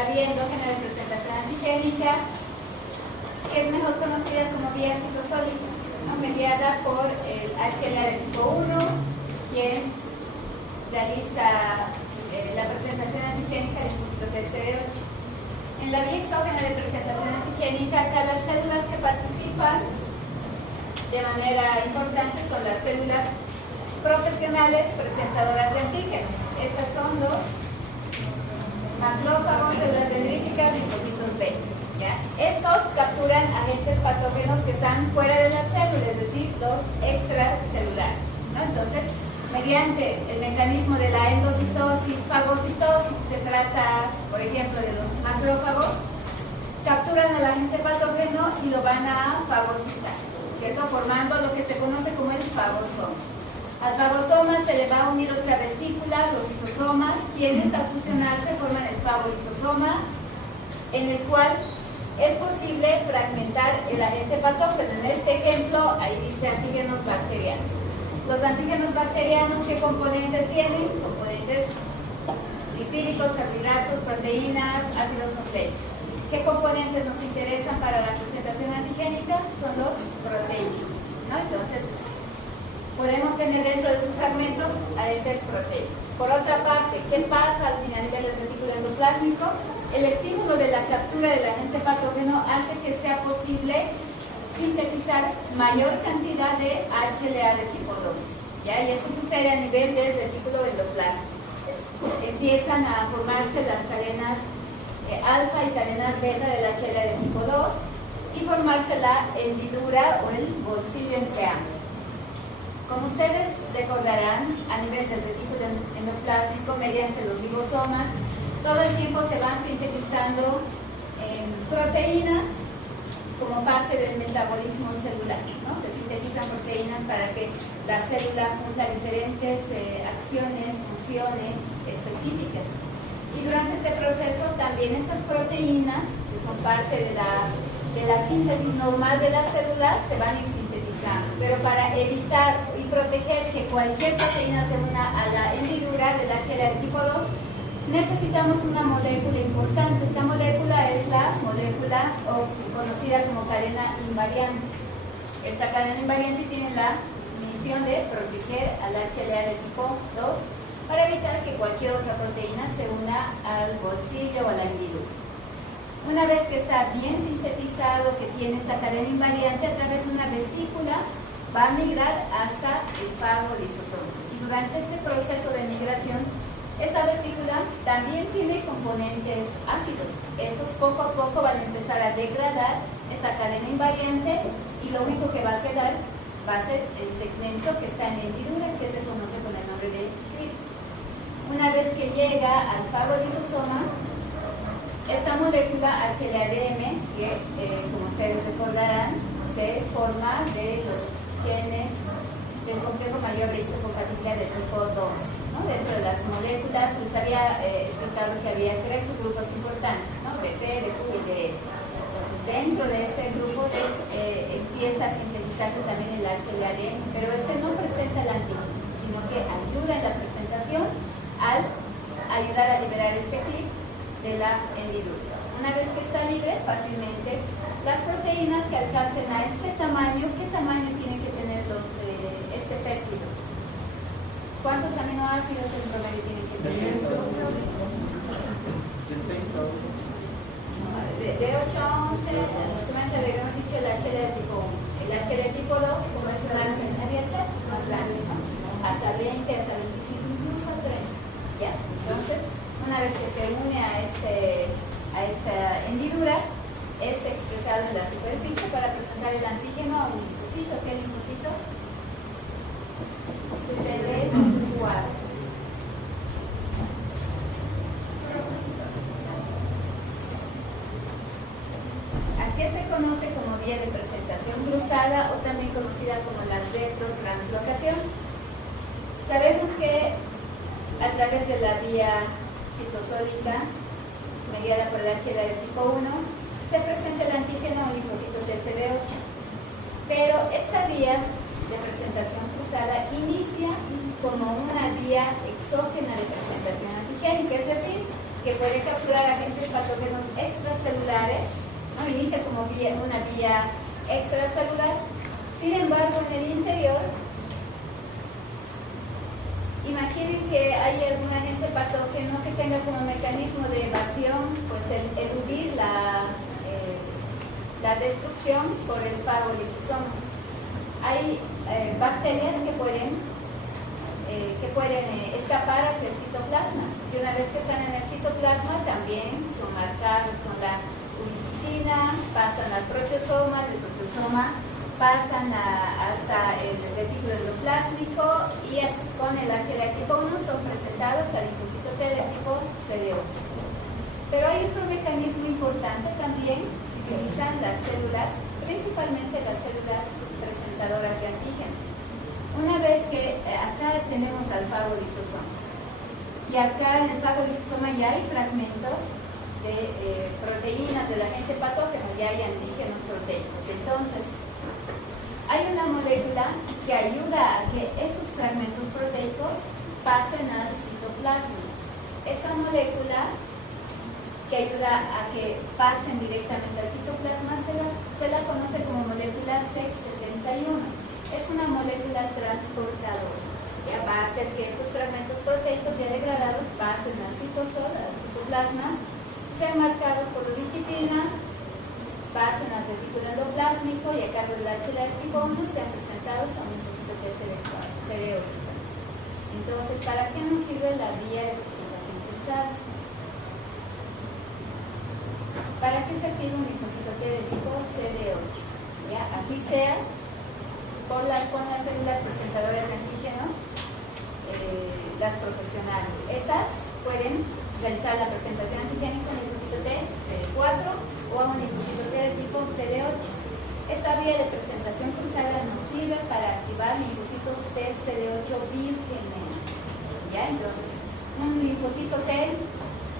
la vía endógena de presentación antigénica, que es mejor conocida como vía citosólica, ¿no? Mediada por el HLA de tipo 1, quien realiza la presentación antigénica del linfocito TCD8. En la vía exógena de presentación antigénica, acá las células que participan de manera importante son las células profesionales presentadoras de antígenos. Estas son los macrófagos, células dendríticas, linfocitos B. ¿Ya? Estos capturan agentes patógenos que están fuera de la célula, es decir, los extracelulares, ¿no? Entonces, mediante el mecanismo de la endocitosis, fagocitosis, si se trata, por ejemplo, de los macrófagos, capturan al agente patógeno y lo van a fagocitar, ¿cierto? Formando lo que se conoce como el fagosoma. Al fagosoma se le va a unir otra vesícula, los lisosomas, quienes al fusionarse forman el fagolisosoma, en el cual es posible fragmentar el agente patógeno. En este ejemplo, ahí dice antígenos bacterianos. Los antígenos bacterianos, ¿qué componentes tienen? Componentes lipídicos, carbohidratos, proteínas, ácidos nucleicos. ¿Qué componentes nos interesan para la presentación antigénica? Son los proteicos, ¿no? Entonces, podemos tener dentro de sus fragmentos agentes proteicos. Por otra parte, ¿qué pasa al final del retículo endoplásmico? El estímulo de la captura del agente patógeno hace que sea posible sintetizar mayor cantidad de HLA de tipo 2, ¿ya? Y eso sucede a nivel del retículo endoplásmico. Empiezan a formarse las cadenas alfa y cadenas beta del HLA de tipo 2 y formarse la hendidura o el bolsillo entre ambos. Como ustedes recordarán, a nivel del retículo endoplásmico, mediante los ribosomas, todo el tiempo se van sintetizando proteínas como parte del metabolismo celular, ¿no? Se sintetizan proteínas para que la célula cumpla diferentes acciones, funciones específicas. Y durante este proceso también estas proteínas, que son parte de la síntesis normal de la célula, se van a ir sintetizando. Pero para evitar y proteger que cualquier proteína se una a la hendidura del HLA de tipo 2, necesitamos una molécula importante. Esta molécula es la molécula conocida como cadena invariante. Esta cadena invariante tiene la misión de proteger al HLA de tipo 2 para evitar que cualquier otra proteína se una al bolsillo o a la hendidura. Una vez que está bien sintetizado, que tiene esta cadena invariante, a través de una vesícula va a migrar hasta el fagolisosoma. Y durante este proceso de migración, esta vesícula también tiene componentes ácidos. Estos poco a poco van a empezar a degradar esta cadena invariante y lo único que va a quedar va a ser el segmento que está en la hendidura, que se conoce con el nombre de CRIP. Una vez que llega al fagolisosoma, esta molécula HLA-DM, que como ustedes recordarán, se forma de los genes del complejo mayor de histocompatibilidad de tipo 2, ¿no? Dentro de las moléculas les había explicado que había tres subgrupos importantes, ¿no? De P, de Q y de E. Entonces, dentro de ese grupo empieza a sintetizarse también el HLA-DM, pero este no presenta el antígeno, sino que ayuda en la presentación al ayudar a liberar este clip de la hendidura. Una vez que está libre, fácilmente las proteínas que alcancen a este tamaño, ¿qué tamaño tienen que tener este péptido? ¿Cuántos aminoácidos en promedio tienen que tener? De 8 a 11, aproximadamente habíamos dicho el HLA de tipo 1. El HLA de tipo 2, como es una antena abierta, es más grande, ¿no? Hasta 20, hasta 25, incluso 30. ¿Ya? Entonces, una vez que se une a esta hendidura, es expresado en la superficie para presentar el antígeno a un linfocito. ¿Qué linfocito? CD4. ¿A qué se conoce como vía de presentación cruzada o también conocida como la retrotranslocación? Sabemos que a través de la vía citosólica mediada por el HLA de tipo 1 se presenta el antígeno a un linfocito TCD8, pero esta vía de presentación cruzada inicia como una vía exógena de presentación antigénica, es decir, que puede capturar agentes patógenos extracelulares, ¿no? Inicia como una vía extracelular. Sin embargo, en el interior, imaginen que hay algún agente patógeno que tenga como mecanismo de evasión, pues el eludir la destrucción por el fagolisosoma. Hay bacterias que pueden escapar hacia el citoplasma, y una vez que están en el citoplasma también son marcados con la ubiquitina, pasan al proteosoma, del proteosoma pasan hasta el retículo endoplásmico, y con el HLA tipo 1 son presentados al linfocito T de tipo CD8. Pero hay otro mecanismo importante también que utilizan las células, principalmente las células presentadoras de antígeno. Una vez que acá tenemos al fagolisosoma, y acá en el fagolisosoma ya hay fragmentos de proteínas del agente patógeno, ya hay antígenos proteicos. Entonces, hay una molécula que ayuda a que estos fragmentos proteicos pasen al citoplasma. Esa molécula que ayuda a que pasen directamente al citoplasma se la conoce como molécula SEC61. Es una molécula transportadora. Ya va a hacer que estos fragmentos proteicos ya degradados pasen al citosol, al citoplasma, sean marcados por ubiquitina, pasen al retículo endoplásmico y a cargo del HLA de tipo 1 sean presentados a un linfocito T CD8. Entonces, ¿para qué nos sirve la vía de presentación cruzada? Para que se active un linfocito T de tipo CD8. ¿Ya? Así sea con las células presentadoras de antígenos, las profesionales. Estas pueden realizar la presentación antigénica a un linfocito T CD4 o a un linfocito T de tipo CD8. Esta vía de presentación cruzada nos sirve para activar linfocitos T CD8 vírgenes. ¿Ya? Entonces, un linfocito T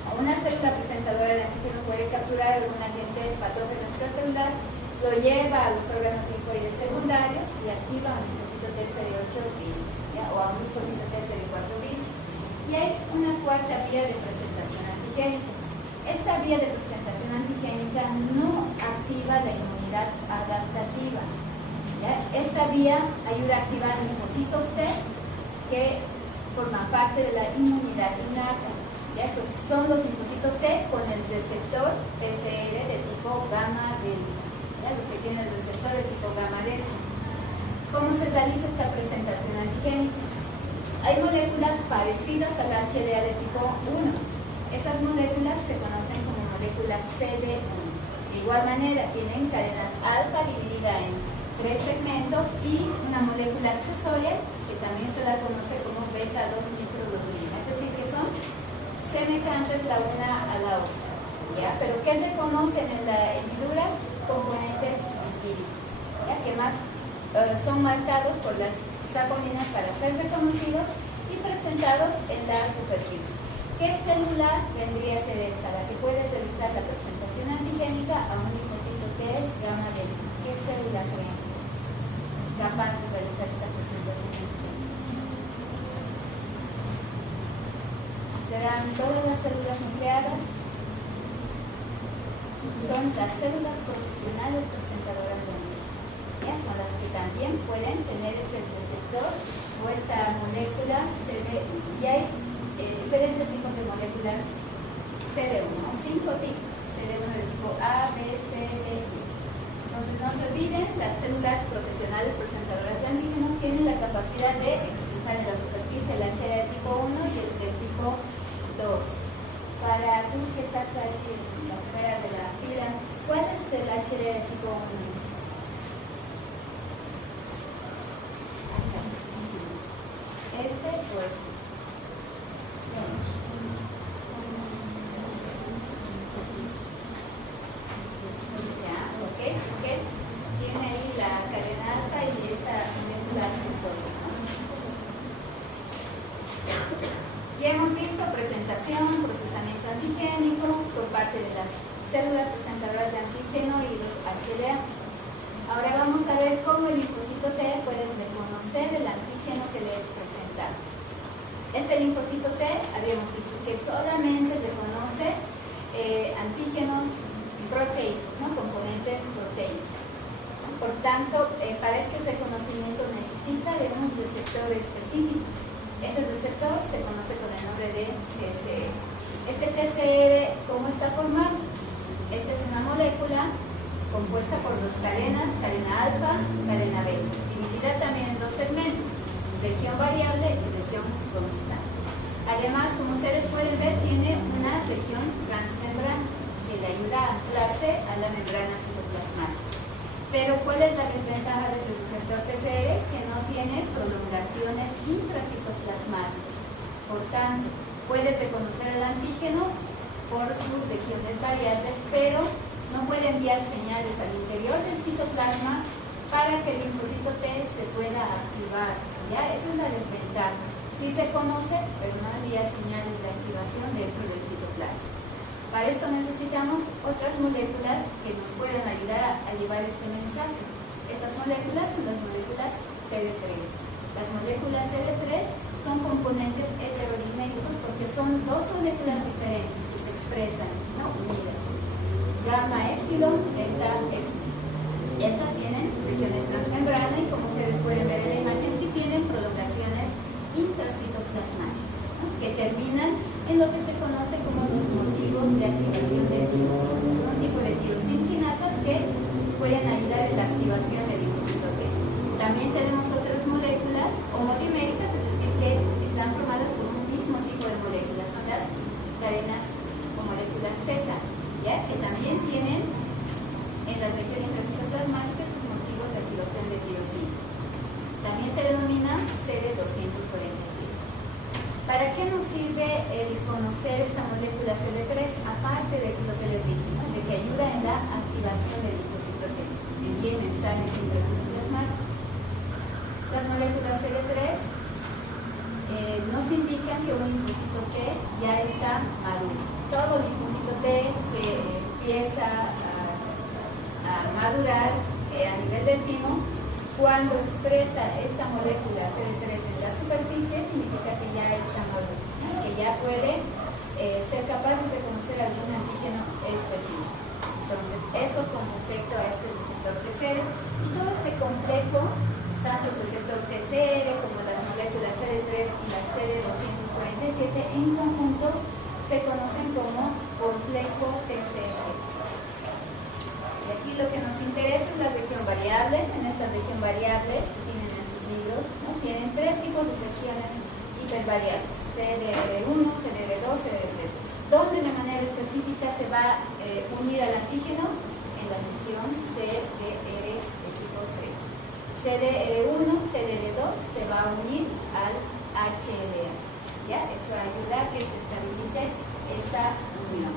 o una célula presentadora de antígeno puede capturar algún agente patógeno extracelular, lo lleva a los órganos linfoides secundarios y activa un linfocito T CD8 virgen, o a un linfocito T CD4 virgen. Y hay una cuarta vía de presentación antigénica. Esta vía de presentación antigénica no activa la inmunidad adaptativa. ¿Ya? Esta vía ayuda a activar linfocitos T que forman parte de la inmunidad innata. ¿Ya? Estos son los linfocitos T con el receptor TCR de tipo gamma delta. Los que tienen el receptor de tipo gamma delta. ¿Cómo se realiza esta presentación antigénica? Hay moléculas parecidas al HLA de tipo 1. Estas moléculas se conocen como moléculas CD1. De igual manera, tienen cadenas alfa dividida en 3 segmentos y una molécula accesoria que también se la conoce como beta 2 microglobulina. Es decir, que son semejantes la una a la otra. ¿Ya? Pero ¿qué se conocen en la hendidura? Componentes empíricos, ¿ya? Que más son marcados por las saponinas para ser reconocidos y presentados en la superficie. ¿Qué célula vendría a ser esta? La que puede realizar la presentación antigénica a un linfocito T gamma delta. ¿Qué célula creen capaz de realizar esta presentación antigénica? ¿Serán todas las células nucleadas? Son las células profesionales presentadoras de antígenos. ¿Ya? Son las que también pueden tener este receptor o esta molécula CD1. Y hay diferentes tipos de moléculas CD1, 5 tipos. CD1 de tipo A, B, C, D, I. Entonces no se olviden, las células profesionales presentadoras de antígenos tienen la capacidad de expresar en la superficie el HLA de tipo 1 y el de tipo 2. Para tú que estás ahí en la primera de la fila, ¿cuál es el HLA de tipo 1? ¿Este o este? Ya, ok. Tiene ahí la cadena alta y esta molécula accesoria, ¿no? Ya hemos visto presentación, procesamiento antigénico por parte de las células presentadoras de antígeno y los HLA. Ahora vamos a ver cómo el linfocito T puede reconocer el antígeno que le es presentado. Este linfocito T, habíamos dicho que solamente reconoce antígenos proteicos, ¿no? Componentes proteicos. Por tanto, para este reconocimiento necesita de un receptor específico. Ese receptor se conoce con el nombre de TCR. Este TCR, ¿cómo está formado? Esta es una molécula compuesta por dos cadenas, cadena alfa, cadena beta, dividida también en dos segmentos, región variable y región constante. Además, como ustedes pueden ver, tiene una región transmembrana que le ayuda a anclarse a la membrana citoplasmática. Pero ¿cuál es la desventaja de ese receptor TCR? Que no tiene prolongaciones intracitoplasmáticas. Por tanto, puede reconocer el antígeno por sus regiones variables, pero no puede enviar señales al interior del citoplasma para que el linfocito T se pueda activar. ¿Ya? Esa es la desventaja. Sí se conoce, pero no envía señales de activación dentro del citoplasma. Para esto necesitamos otras moléculas que nos pueden ayudar a llevar este mensaje. Estas moléculas son las moléculas CD3. Las moléculas CD3 son componentes heterodiméricos porque son dos moléculas diferentes que se expresan, ¿no? Unidas. Gamma epsilon, delta epsilon. Estas tienen regiones transmembrana y, como ustedes pueden ver en la imagen, sí tienen prolongaciones intracitoplasmáticas, ¿no? Que terminan en lo que se conoce como los motivos de activación de tirosinas. Son un tipo de tirosinquinasas que pueden ayudar en la activación del linfocito T. También tenemos otras moléculas homodiméricas, es decir, que están formadas por un mismo tipo de moléculas. Son las cadenas o moléculas Z, ¿ya? Que también tienen en la región intracitoplasmática estos motivos de activación de tirosina. También se denomina CD247. ¿Para qué nos sirve el conocer esta molécula CD3? Aparte de lo que les dije, ¿no? De que ayuda en la activación del linfocito T, envía mensajes intracitoplasmáticos. Las moléculas CD3 nos indican que un linfocito T ya está maduro. Todo linfocito T que empieza a madurar a nivel del timo, cuando expresa esta molécula CD3 en la superficie, significa que ya está maduro, que ya puede ser capaz de reconocer algún antígeno específico. Entonces, eso con respecto a este receptor TCR. Y todo este complejo, tanto el receptor TCR como las moléculas CD3 y la CD247, en conjunto se conocen como complejo TCR. Y aquí lo que nos interesa es la región variable. En esta región variable, tienen en sus libros, ¿no? Tienen tres tipos de regiones hipervariables: CDR1, CDR2, CDR3, donde de manera específica se va a unir al antígeno en la región CDR de tipo 3. CDR1, CDR2 se va a unir al HLA. ¿Ya? Eso ayuda a que se estabilice esta unión.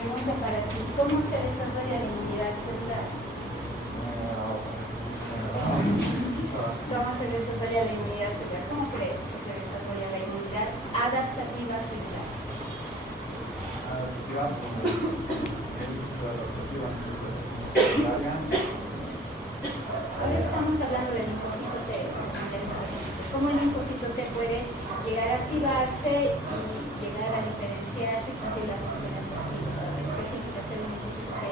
Pregunta para ti: ¿cómo se desarrolla la inmunidad celular? ¿Cómo se desarrolla la inmunidad celular? ¿Cómo crees que se desarrolla la inmunidad adaptativa celular? Ahora estamos hablando del linfocito T. ¿Cómo el linfocito T puede llegar a activarse y llegar a diferenciarse y cumplir la función específica del linfocito T?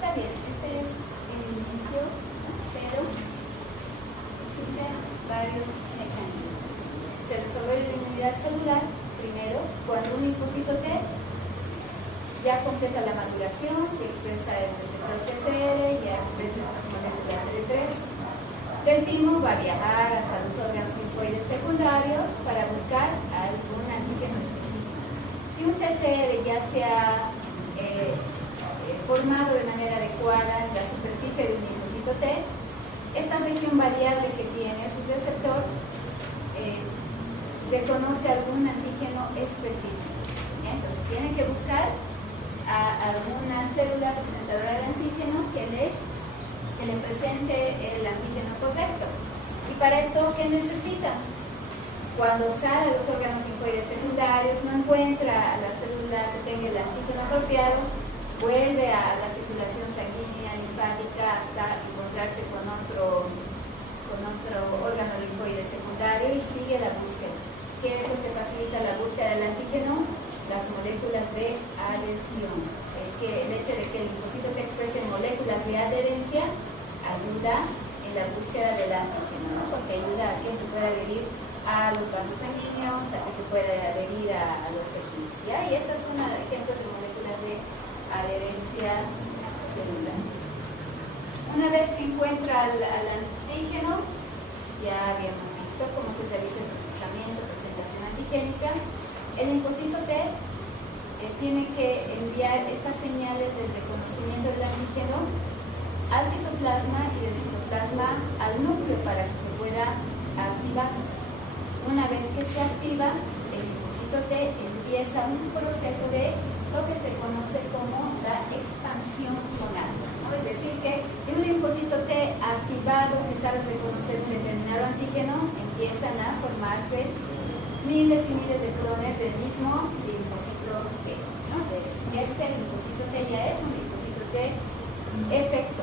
Está bien, ese es el inicio, pero existen varios mecanismos. Se resuelve la inmunidad celular primero cuando un linfocito T ya completa la maduración, que expresa el receptor TCR, ya expresa estas moléculas CD3. Del timo va a viajar hasta los órganos linfoides secundarios para buscar algún antígeno específico. Si un TCR ya se ha formado de manera adecuada en la superficie de un linfocito T, esta región variable que tiene su receptor se conoce algún antígeno específico. ¿Ya? Entonces tienen que buscar a alguna célula presentadora de antígeno que le presente el antígeno correcto. Y para esto, ¿qué necesita? Cuando sale a los órganos linfoides secundarios, no encuentra a la célula que tenga el antígeno apropiado, vuelve a la circulación sanguínea, linfática, hasta encontrarse con otro órgano linfoide secundario y sigue la búsqueda. ¿Qué es lo que facilita la búsqueda del antígeno? Las moléculas de adhesión. El hecho de que el linfocito que exprese moléculas de adherencia ayuda en la búsqueda del antígeno, ¿no? Porque ayuda a que se pueda adherir a los vasos sanguíneos, a que se pueda adherir a los tejidos. ¿Ya? Y estos son ejemplos de moléculas de adherencia celular. Una vez que encuentra al antígeno, ya habíamos visto cómo se realiza el procesamiento, presentación antigénica. El linfocito T tiene que enviar estas señales de reconocimiento del antígeno al citoplasma y del citoplasma al núcleo para que se pueda activar. Una vez que se activa, el linfocito T empieza un proceso de lo que se conoce como la expansión clonal, ¿no? Es decir, que en un linfocito T activado que sabe reconocer un determinado antígeno, empiezan a formarse miles y miles de clones del mismo linfocito T, ¿no? Y este linfocito T ya es un linfocito T efecto.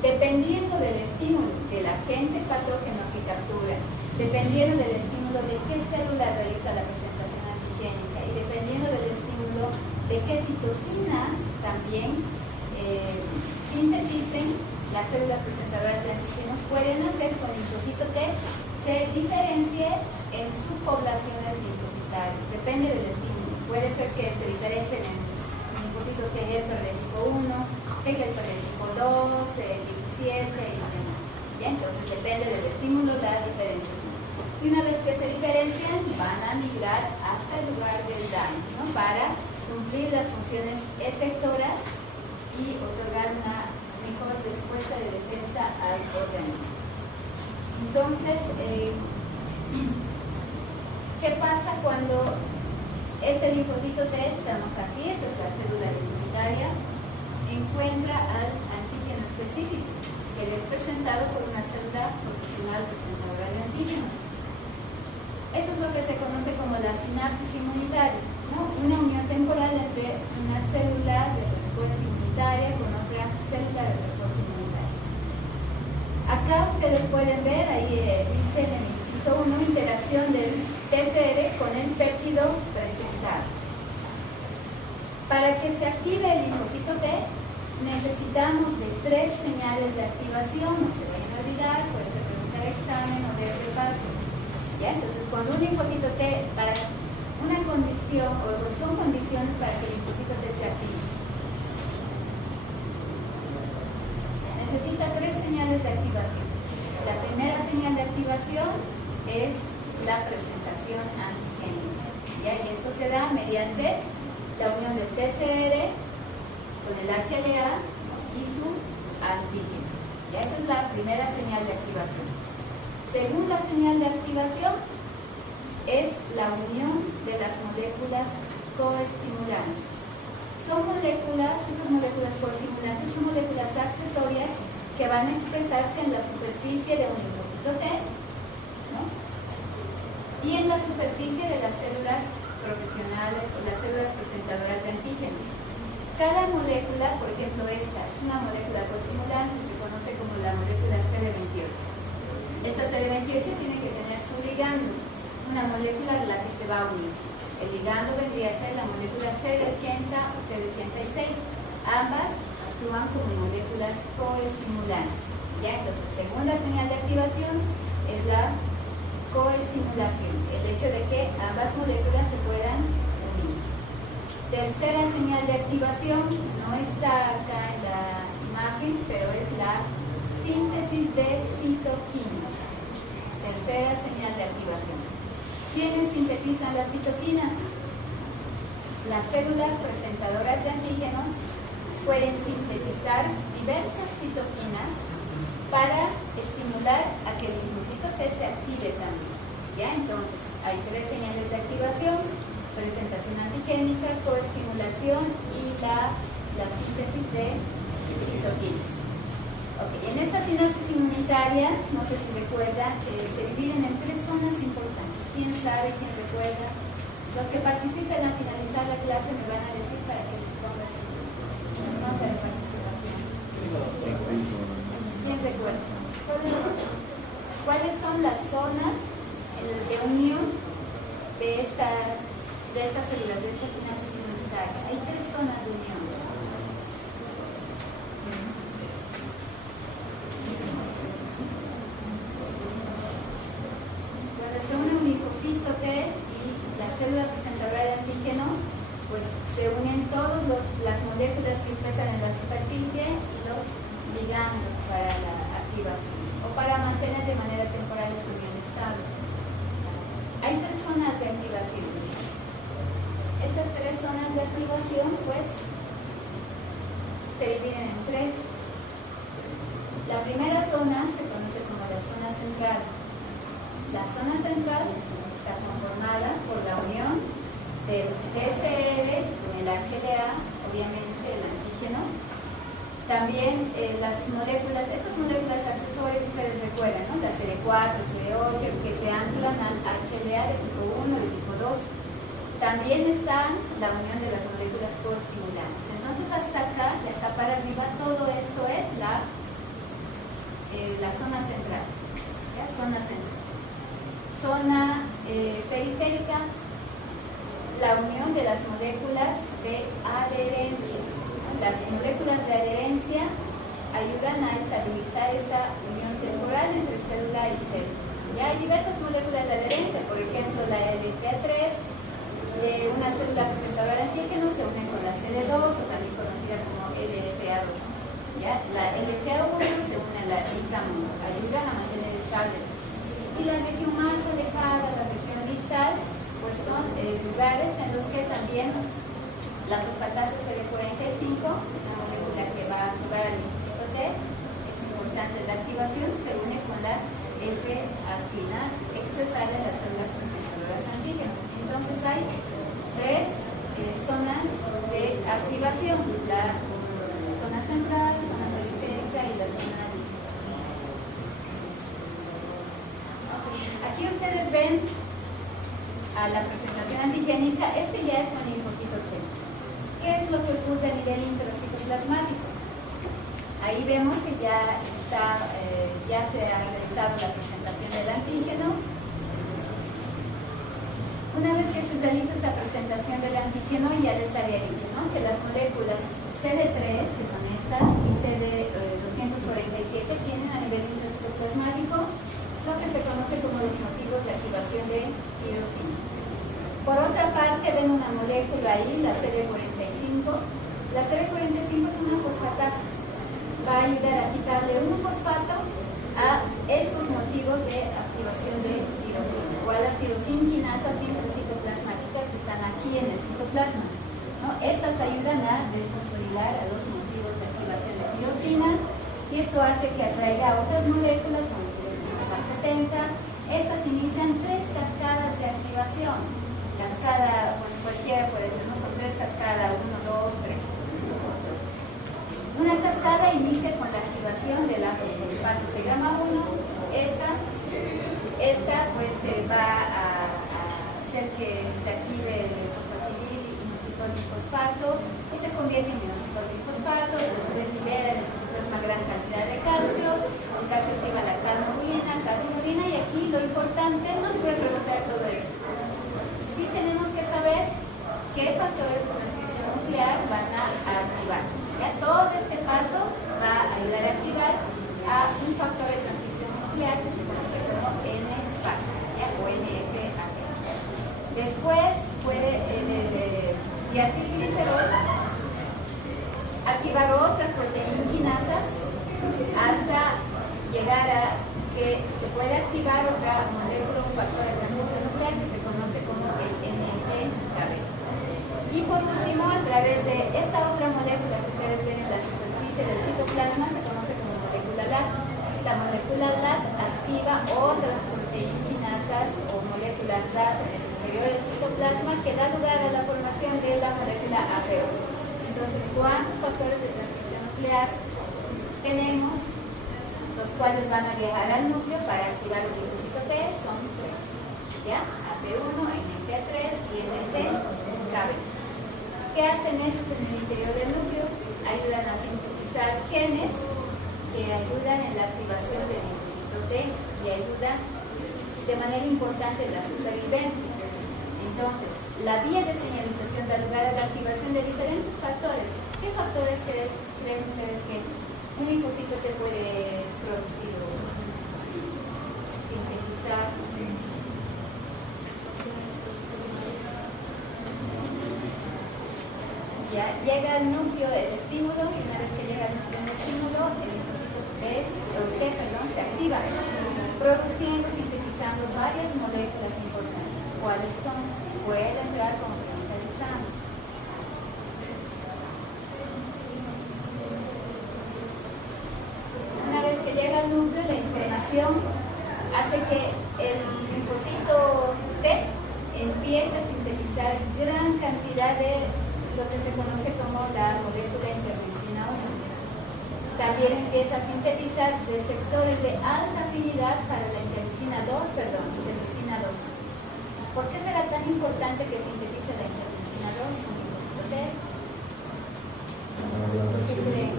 Dependiendo del estímulo del agente patógeno que captura, dependiendo del estímulo de qué célula realiza la presentación antigénica y dependiendo del estímulo de qué citocinas también sinteticen las células presentadoras de antígenos, pueden hacer que el linfocito T se diferencie en subpoblaciones linfocitarias. Depende del estímulo. Puede ser que se diferencien en linfocitos T helper de tipo 1, T helper de tipo 2, 17 y demás. ¿Ya? Entonces depende del estímulo la diferenciación. Y una vez que se diferencian, van a migrar hasta el lugar del daño, ¿no? Para cumplir las funciones efectoras y otorgar una mejor respuesta de defensa al organismo. Entonces, ¿qué pasa cuando este linfocito T, estamos aquí, esta es la célula linfocitaria, encuentra al antígeno específico que es presentado por una célula profesional presentadora de antígenos? Esto es lo que se conoce como la sinapsis inmunitaria, ¿no? Una unión temporal entre una célula de respuesta inmunitaria con otra célula de respuesta inmunitaria. Acá ustedes pueden ver, ahí dice en el inciso 1, interacción del TCR con el péptido presentado. Para que se active el linfocito T, necesitamos de 3 señales de activación, no se vayan a olvidar, puede ser pregunta de examen o de repaso. ¿Ya? Entonces, cuando un linfocito T, para una condición, o son condiciones para que el linfocito T se active, necesita 3 señales de activación. La primera señal de activación es la presentación antigénica. ¿Ya? Y esto se da mediante la unión del TCR con el HLA, ¿no? Y su antígeno. ¿Ya? Esa es la primera señal de activación. Segunda señal de activación es la unión de las moléculas coestimulantes. Son moléculas, estas moléculas coestimulantes son moléculas accesorias que van a expresarse en la superficie de un linfocito T, ¿no? Y en la superficie de las células profesionales o las células presentadoras de antígenos. Cada molécula, por ejemplo esta, es una molécula coestimulante, se conoce como la molécula CD28. Esta CD28 tiene que tener su ligando, una molécula a la que se va a unir. El ligando vendría a ser la molécula CD80 o CD86. Ambas actúan como moléculas coestimulantes. ¿Ya? Entonces, segunda señal de activación es la coestimulación, el hecho de que ambas moléculas se puedan unir. Tercera señal de activación, no está acá en la imagen, pero es la síntesis de citoquinas. Tercera señal de activación. ¿Quiénes sintetizan las citoquinas? Las células presentadoras de antígenos pueden sintetizar diversas citoquinas para estimular a que el linfocito T se active también. ¿Ya? Entonces, hay 3 señales de activación: presentación antigénica, coestimulación y la síntesis de citoquinas. Okay. En esta sinapsis inmunitaria, no sé si recuerdan, se dividen en 3 zonas importantes. ¿Quién sabe? ¿Quién recuerda? Los que participen al finalizar la clase me van a decir para que les ponga su nota de participación. ¿Quién recuerda? ¿Cuáles son las zonas de unión de estas células, de esta sinapsis inmunitaria? Hay 3 zonas de unión. Cuando se une un linfocito T y la célula presentadora de antígenos, pues se unen todas las moléculas que expresan en la superficie y los ligandos para la activación o para mantener de manera temporal esta unión estable. Hay 3 zonas de activación. Esas 3 zonas de activación pues se dividen en 3. La primera zona se conoce como la zona central. La zona central está conformada por la unión del TCR con el HLA, obviamente el antígeno. También las moléculas, estas moléculas accesorias que ustedes recuerdan, ¿no? La CD4, CD8, que se anclan al HLA de tipo 1, de tipo 2. También está la unión de las moléculas coestimulantes. Entonces hasta acá, de acá para arriba, todo esto es la zona central. ¿Ya? Zona central. Zona periférica, la unión de las moléculas de adherencia. Las moléculas de adherencia ayudan a estabilizar esta unión temporal entre célula y célula. Ya hay diversas moléculas de adherencia, por ejemplo la LFA3, una célula presentadora de antígenos se une con la CD2 o también conocida como LFA2. ¿Ya? La LFA1 se une a la ICAM, ayudan a mantener estable. Y la región más alejada, la región distal, pues son lugares en los que también la fosfatasa CD45, la molécula que va a activar al linfocito T, es importante la activación, se une con la F-actina expresada en las células presentadoras antígenos. Entonces hay 3 zonas de activación: la zona central, zona periférica y la zona distal. Aquí ustedes ven a la presentación antigénica. Este ya es un linfocito T. ¿Qué es lo que ocurre a nivel intracitoplasmático? Ahí vemos que ya se ha realizado la presentación del antígeno. Una vez que se realiza esta presentación del antígeno, ya les había dicho, ¿no?, que las moléculas CD3, que son estas, y CD247 tienen a nivel intracitoplasmático lo que se conoce como los motivos de activación de tirosina. Por otra parte, ven una molécula ahí, la CD45. La CD45 es una fosfatasa. Va a ayudar a quitarle un fosfato a estos motivos de activación de tirosina, o a las tirosinquinasas intracitoplasmáticas que están aquí en el citoplasma, ¿no? Estas ayudan a desfosforilar a los motivos de activación de tirosina, y esto hace que atraiga a otras moléculas conocidas como SAP70. Estas inician 3 cascadas de activación. Cascada, bueno, cualquiera puede ser, no son 3 cascadas, 1, 2, 3. Entonces, una cascada inicia con la activación de la fosfolipasa gamma 1. Esta pues va a hacer que se active el fosfatidil y inositol difosfato y se convierte en inositol difosfato. A su vez libera en el citoplasma gran cantidad de calcio. El calcio activa la calcinurina, y aquí lo importante, no les voy a preguntar todo esto. Sí tenemos que saber qué factores de transcripción nuclear van a activar. Ya todo este paso va a ayudar a activar a un factor de transcripción nuclear que se conoce como NFAC, o NFAC. Después puede diacilglicerol activar otras proteínquinasas hasta llegar a que se puede activar otra molécula, un factor de transcripción nuclear que se conoce como el NFKB. Y por último, a través de esta otra molécula que ustedes ven en la superficie del citoplasma, se conoce como molécula LAT. La molécula LAT activa otras proteínquinasas o moléculas moléculas RAS en el interior del citoplasma que da lugar a la formación de la molécula APO. Entonces, ¿cuántos factores de transcripción nuclear tenemos? Los cuales van a viajar al núcleo para activar el linfocito T, son 3. ¿Ya? AP1, NF3 y NF-κB. ¿Qué hacen estos en el interior del núcleo? Ayudan a sintetizar genes que ayudan en la activación del linfocito T y ayudan de manera importante en la supervivencia. Entonces, la vía de señalización da lugar a la activación de diferentes factores. ¿Qué factores creen ustedes que un linfocito T puede producir o sintetizar? Ya llega al núcleo el estímulo y una vez que llega al núcleo el estímulo, el linfocito T se activa, produciendo, sintetizando varias moléculas importantes. ¿Cuáles son? Puede entrar como pregunta de examen. Una vez que llega al núcleo, la información hace que el linfocito T empiece a sintetizar gran cantidad de lo que se conoce como la molécula interleucina 1. También empieza a sintetizar receptores de alta afinidad para la interleucina 2. ¿Por qué será tan importante que sintetice la interleucina 2 un linfocito T? ¿Qué creen?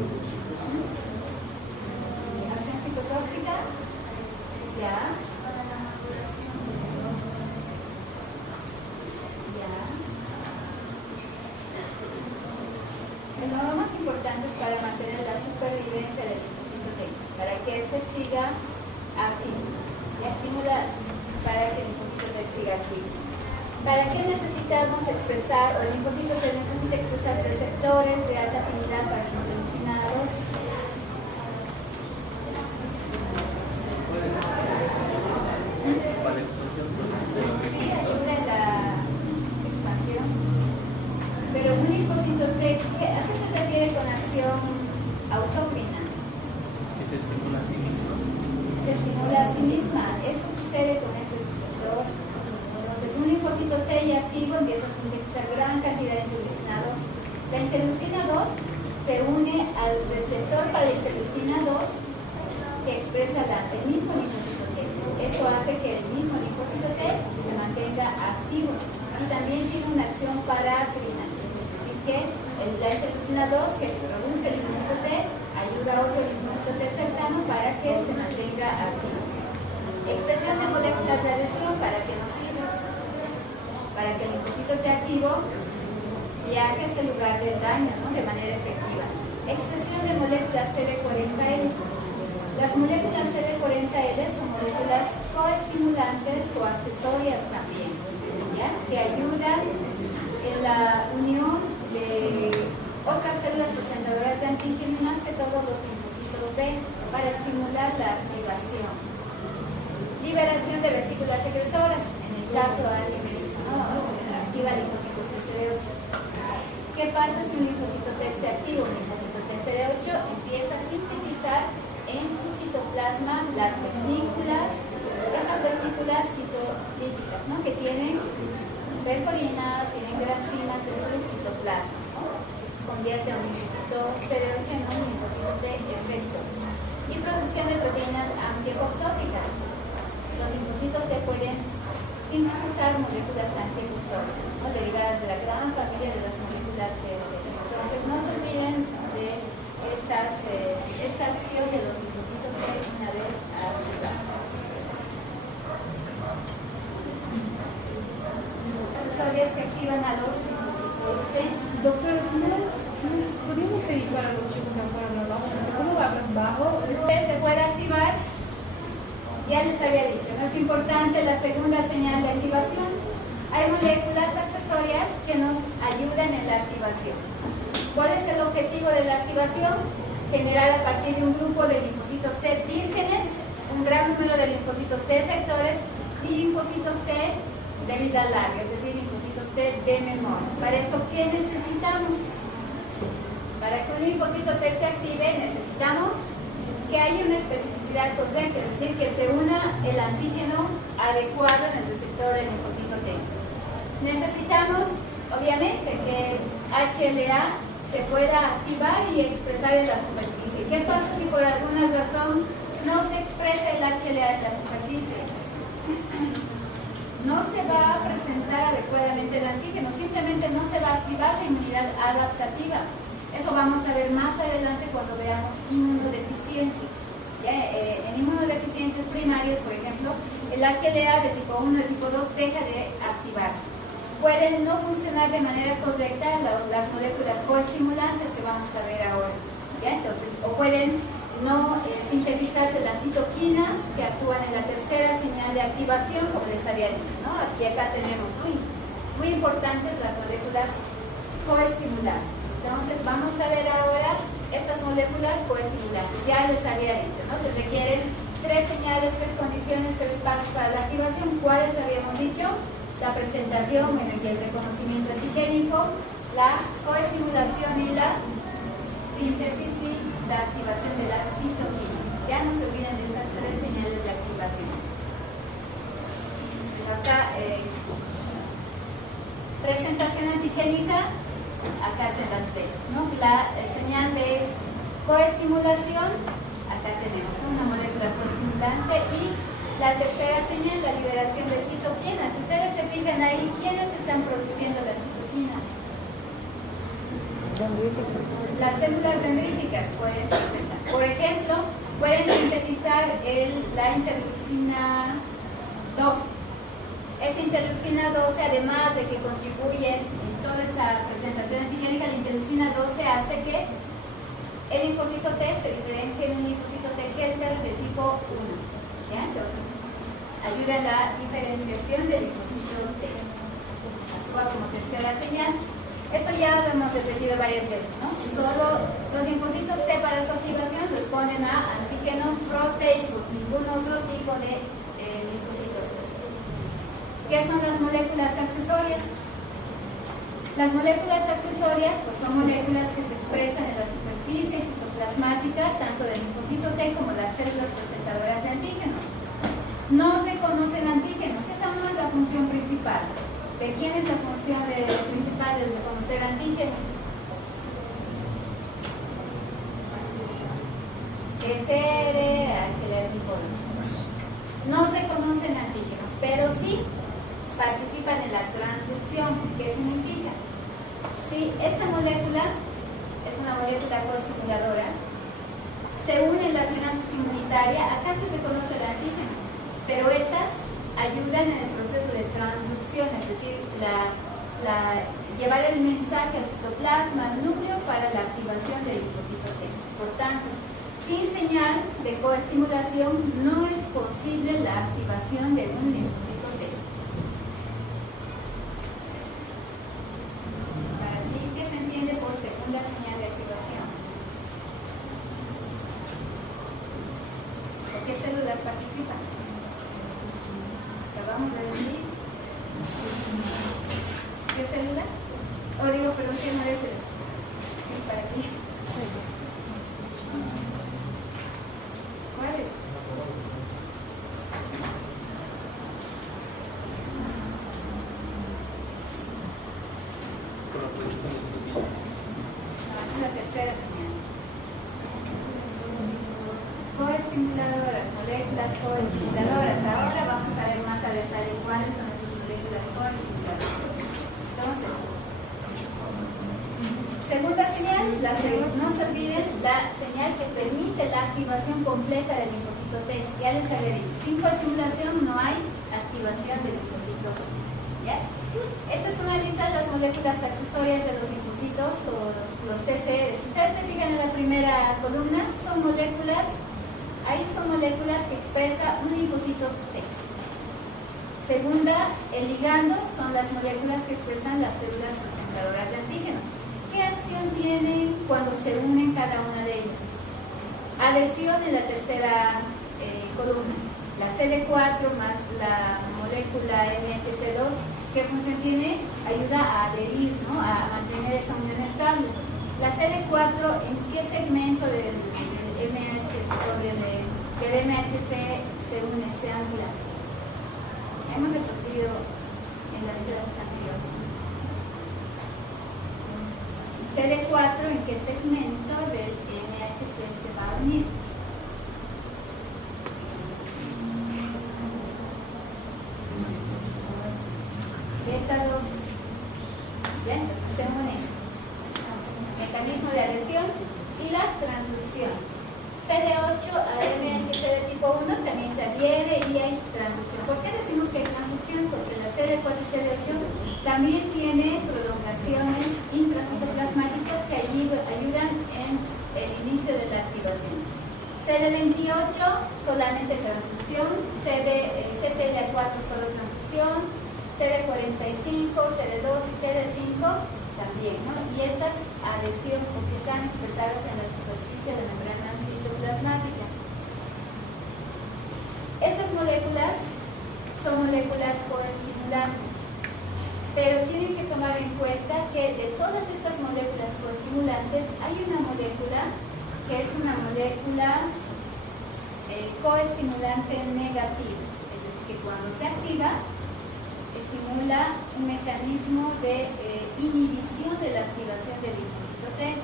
¿Acción citotóxica? Ya. Lo más importante es para mantener la supervivencia del linfocito T, para que éste siga activo. La estimula para que el linfocito T siga activo. ¿Para qué necesitamos expresar, o el linfocito T necesita expresar receptores de alta afinidad para la interleucina 2? Sí, ayuda en la expansión. Pero un linfocito T, ¿a qué se refiere con acción autócrina? Que se estimula a sí misma. Se estimula a sí misma. Esto sucede con ese receptor. Entonces, un linfocito T ya activo empieza a sintetizar gran cantidad de interleucina 2. La interleucina 2 se une al receptor para la interleucina 2 que expresa el mismo linfocito T. Eso hace que el mismo linfocito T se mantenga activo y también tiene una acción paracrina. Que la interleucina 2 que produce el linfocito T ayuda a otro linfocito T cercano para que se mantenga activo. Expresión de moléculas de adhesión, ¿para qué nos sirve? Para que el linfocito T activo viaje a este lugar del daño, ¿no? De manera efectiva. Expresión de moléculas CD40L. Las moléculas CD40L son moléculas coestimulantes o accesorias también, ¿ya? Que ayudan en la unión de otras células presentadoras de antígeno, más que todo los linfocitos B, para estimular la activación. Liberación de vesículas secretoras. En el caso alguien me dijo, no, activa linfocitos TCD8. ¿Qué pasa si un linfocito T se activa? Un linfocito TCD8 empieza a sintetizar en su citoplasma las vesículas, estas vesículas citolíticas, ¿no? Que tienen percolinas, tienen granzimas en su citoplasma, ¿no? Convierte a un linfocito CD8 en un linfocito de efecto. Y producción de proteínas antiapoptóticas. Los linfocitos T pueden sintetizar moléculas antiapoptóticas, ¿no? Derivadas de la gran familia de las moléculas BC. Entonces, no se olviden de esta acción de los linfocitos T una vez activados. Accesorias que activan a los linfocitos T. Doctora, si podríamos dedicar a los chicos afuera, ¿cómo va más bajo? Se puede activar, ya les había dicho, no es importante la segunda señal de activación. Hay moléculas accesorias que nos ayudan en la activación. ¿Cuál es el objetivo de la activación? Generar a partir de un grupo de linfocitos T vírgenes un gran número de linfocitos T efectores y linfocitos T de vida larga, es decir, linfocitos T de memoria. Para esto, ¿qué necesitamos? Para que un linfocito T se active, necesitamos que haya una especificidad correcta, es decir, que se una el antígeno adecuado en el receptor del linfocito T. Necesitamos, obviamente, que HLA se pueda activar y expresar en la superficie. ¿Qué pasa si por alguna razón no se expresa el HLA en la superficie? No se va a presentar adecuadamente el antígeno, simplemente no se va a activar la inmunidad adaptativa. Eso vamos a ver más adelante cuando veamos inmunodeficiencias. En inmunodeficiencias primarias, por ejemplo, el HLA de tipo 1 y de tipo 2 deja de activarse. Pueden no funcionar de manera correcta las moléculas coestimulantes que vamos a ver ahora. Entonces, o pueden no sintetizarse las citoquinas que actúan en la tercera señal de activación, como les había dicho, ¿no? Aquí acá tenemos muy importantes las moléculas coestimulantes. Entonces, vamos a ver ahora estas moléculas coestimulantes. Ya les había dicho, ¿no? Se requieren 3 señales, 3 condiciones, 3 pasos para la activación. ¿Cuáles habíamos dicho? La presentación, el reconocimiento antigénico, la coestimulación y la síntesis y la activación de las citoquinas. Ya no se olviden de estas 3 señales de activación. Acá, presentación antigénica, acá están las flechas, ¿no? La señal de coestimulación, acá tenemos, ¿no? Una molécula coestimulante, y la tercera señal, la liberación de citoquinas. Si ustedes se fijan ahí, ¿quiénes están produciendo las citoquinas? Las células dendríticas pueden presentar. Por ejemplo, pueden sintetizar la interleucina 12. Esta interleucina 12, además de que contribuye en toda esta presentación antigénica, la interleucina 12 hace que el linfocito T se diferencie en un linfocito T helper de tipo 1. ¿Ya? Entonces, ayuda a la diferenciación del linfocito T. Actúa como tercera señal. Esto ya lo hemos repetido varias veces, ¿no? Solo los linfocitos T para su activación responden a antígenos proteicos, ningún otro tipo de linfocitos T. ¿Qué son las moléculas accesorias? Las moléculas accesorias pues son moléculas que se expresan en la superficie citoplasmática tanto del linfocito T como las células presentadoras de antígenos. No se conocen antígenos, esa no es la función principal. ¿De quién es la función principal de reconocer antígenos? HLA tipo 2. No se conocen antígenos, pero sí participan en la transducción. ¿Qué significa? Si esta molécula es una molécula coestimuladora, se une en la sinapsis inmunitaria, acá sí se conoce el antígeno, pero estas ayudan en el proceso de transducción, es decir, llevar el mensaje al citoplasma, al núcleo, para la activación del linfocito T. Por tanto, sin señal de coestimulación no es posible la activación de un linfocito T. Para ti, ¿qué se entiende por segunda señal de activación? ¿Por qué células participan? Acabamos de decir. ¿Qué células? O digo, pero ¿qué moléculas? Sí, para ti. ¿Cuáles? Es la tercera señal. Coestimuladoras, moléculas coestimuladoras. Ahora vamos a ver más a detalle cuáles son esas moléculas coestimuladoras. Entonces, segunda señal, no se olviden, la señal que permite la activación completa del linfocito T. Ya les había dicho, sin coestimulación no hay activación de linfocitos T. ¿Ya? Esta es una lista de las moléculas accesorias de los linfocitos o los TCR. Si ustedes se fijan en la primera columna, son moléculas que expresa un linfocito T. Segunda, el ligando son las moléculas que expresan las células presentadoras de antígenos. ¿Qué acción tienen cuando se unen cada una de ellas? Adhesión en la tercera columna. La CD4 más la molécula MHC2, ¿qué función tiene? Ayuda a adherir, ¿no? A mantener esa unión estable. La CD4, ¿en qué segmento del MHC o del que el MHC se une, se ancla. Hemos repetido en las clases anteriores. CD4, ¿en qué segmento del MHC se va a unir? Estas dos, ¿ya? Entonces se unen. Mecanismo de adhesión y la transducción. CD8 a MHC de tipo 1 también se adhiere y hay transducción. ¿Por qué decimos que hay transducción? Porque la CD4 y CD8 también tiene prolongaciones intracitoplasmáticas que ayudan en el inicio de la activación. CD28 solamente transducción, CTLA4 solo transducción, CD45, CD2 y CD5 también, ¿no? Y estas adhesiones porque están expresadas en la superficie de la membrana citoplasmática. Estas moléculas son moléculas coestimulantes, pero tienen que tomar en cuenta que de todas estas moléculas coestimulantes hay una molécula que es una molécula coestimulante negativa, es decir, que cuando se activa estimula un mecanismo de inhibición de la activación del linfocito T.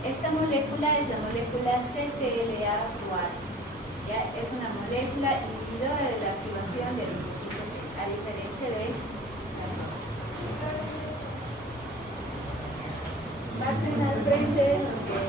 Esta molécula es la molécula CTLA4. ¿Ya? Es una molécula inhibidora de la activación del linfocito T, a diferencia de las otras. Pasen al frente los que